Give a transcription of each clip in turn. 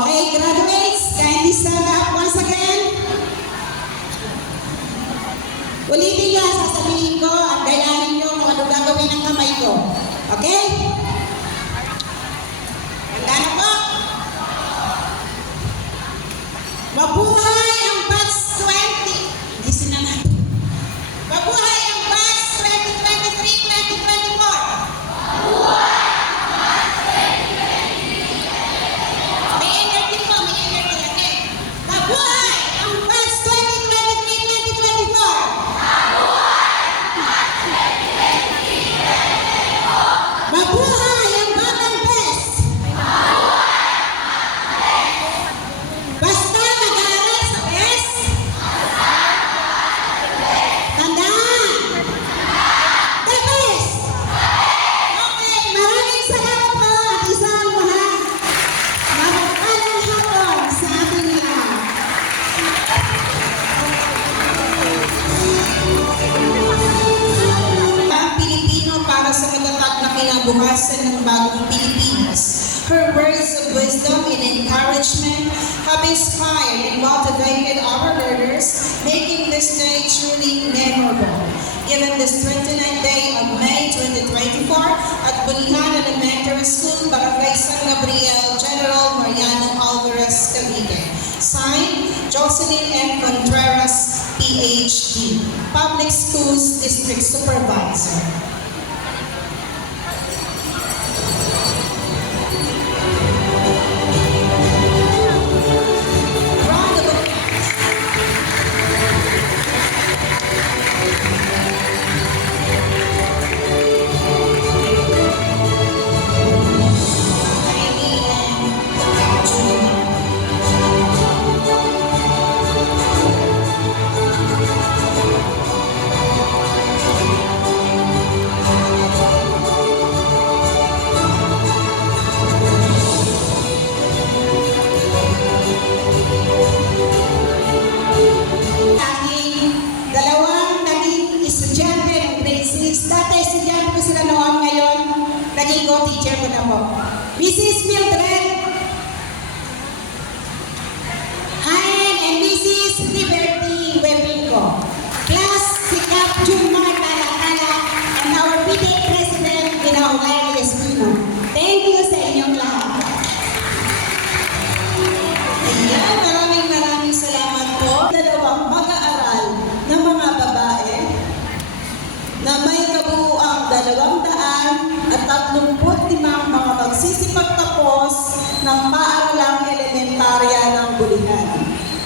Okay, graduates, kindly stand up once again. Ulitin niya, sasabihin ko at gayahin niyo kung ano gagawin ng kamay ko. Okay? Handa na po. Mabuhay ang batch 20. Gisin na natin. Mabuhay ang batch 2023-2024. May energy po, may energy. Okay? Mabuhay ang batch 2023-2024. Mabuhay ang Batang Best! Basta mag-aaral sa best! Tandaan! The best! Okay, maraming salamat po at isang mapagpalang hapon sa ating lahat. Ang Pilipino para sa matatag na kinabukasan ng bagong Pilipinas. Her words of wisdom and encouragement have inspired and motivated our learners, making this day truly memorable. Given this 29th day of May 2024 at Bulihan Elementary School, Barangay San Gabriel, General Mariano Alvarez, Cavite. Signed, Jocelyn M. Contreras, PhD, Public Schools District Supervisor. Round of applause. Kylie and Junior. Aking dalawang naging estudyante ng grade 6. Dati estudyante ko sila noon, ngayon naging co-teacher ko na po. Mrs. Mildred Hayen and Mrs. Liberty Webinco. Class si Cap June Mark Alacala and our PTA President, Ginaulay Espino. Thank you sa inyong lahat. Ayan, maraming salamat po. Dalawang mag-aaral na mga babae na may kabuuang 235 mga magsisipagtapos ng paaralang elementarya ng Bulihan.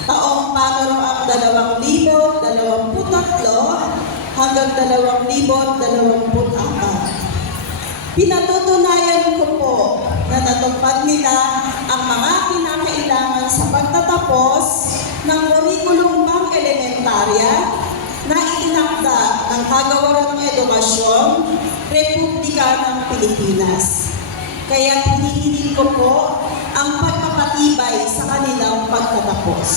Taong pagkaroon 2023 hanggang 2024. Pinatutunayan ko po na natupad nila ang mga kinakailangan sa pagtatapos ng kurikulum pang elementarya na itinakda ng Kagawaran ng Edukasyon, Republika ng Pilipinas. Kaya hinihiling ko po ang pagpapatibay sa kanilang pagtatapos.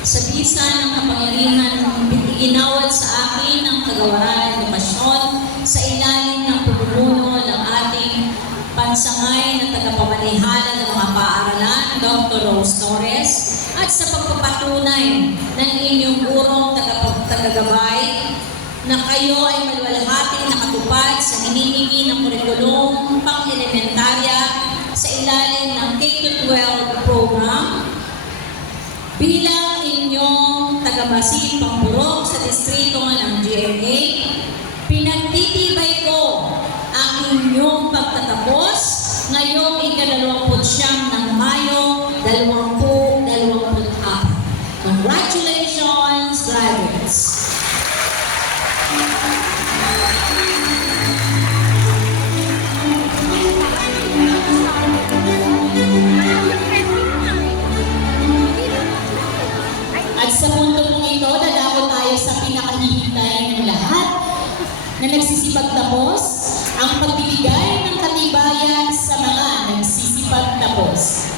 Sa bisa ng kapangyarihan ng iginawad sa akin ng Kagawaran ng Edukasyon sa ilalim ng pamumuno ng ating pansangay na tagapamanihala ng mga paaralan, Dr. Rose Torres, at sa pagpapatunay ng inyong gurong tagagabay na kayo ay maluwalhating nakatupad sa hinihingi ng kurikulum pang-elementarya sa ilalim ng K-12 program. Bilang inyong tagabasid pangpurok sa distrito ng GMA, pinagtitibay ko ang inyong pagtatapos ngayong ika-29 ng Mayo 2024. Congratulations, graduates! At sa punto pong ito, dadako tayo sa pinakahihintayan ng lahat na nagsisipagtapos, ang pagbibigay ng katibayan sa mga nagsisipagtapos.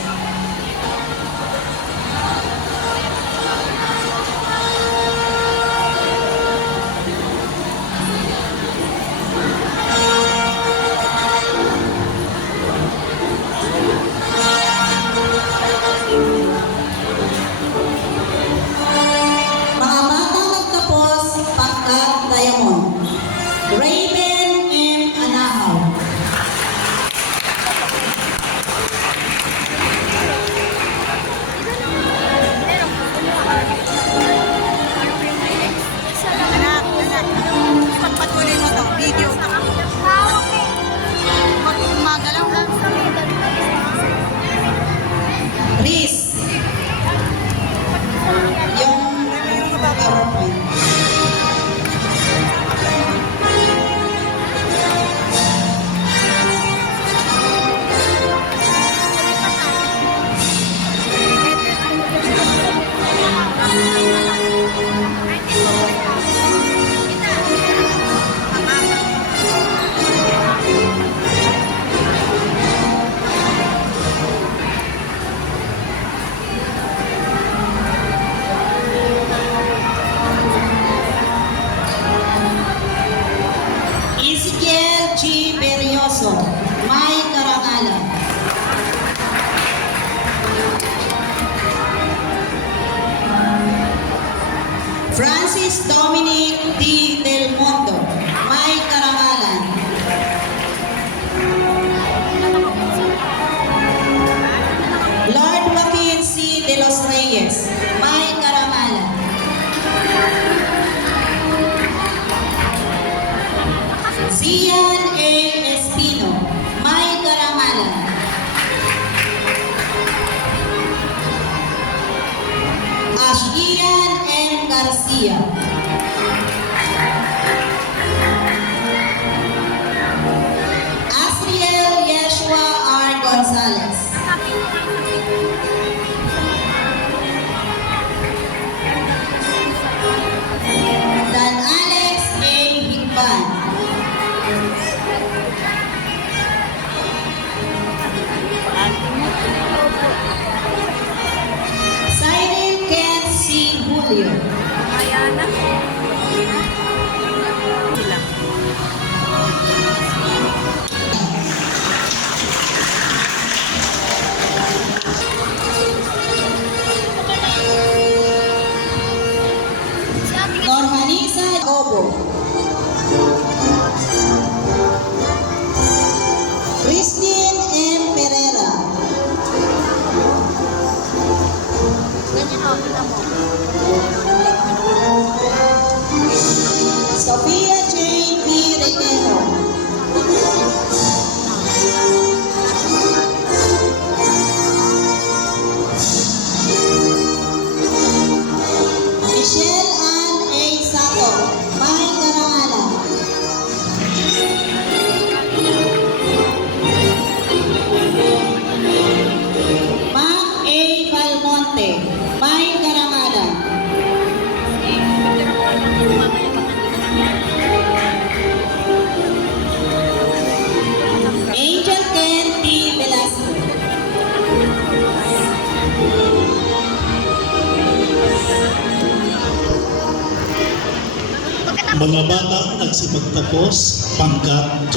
Francis Dominic D. Del Mundo, may karangalan. Lord Joaquin C. De los Reyes, may karangalan. Zian A. Espino, may karangalan. Ashian M. Garcia. Asriel Yeshua R. Gonzalez. Dan Alex A. Higban. Cyril Ken C. Julio. Norhanisa Obo. Christine M. Pereira. Sofia Jane P. Requejo. Michelle Ann A. Sato, may karangalan. Mac A. Valmonte, may karangalan. Angel Ken T. Velasco. Mga batang nagsipagtapos, pangkat J.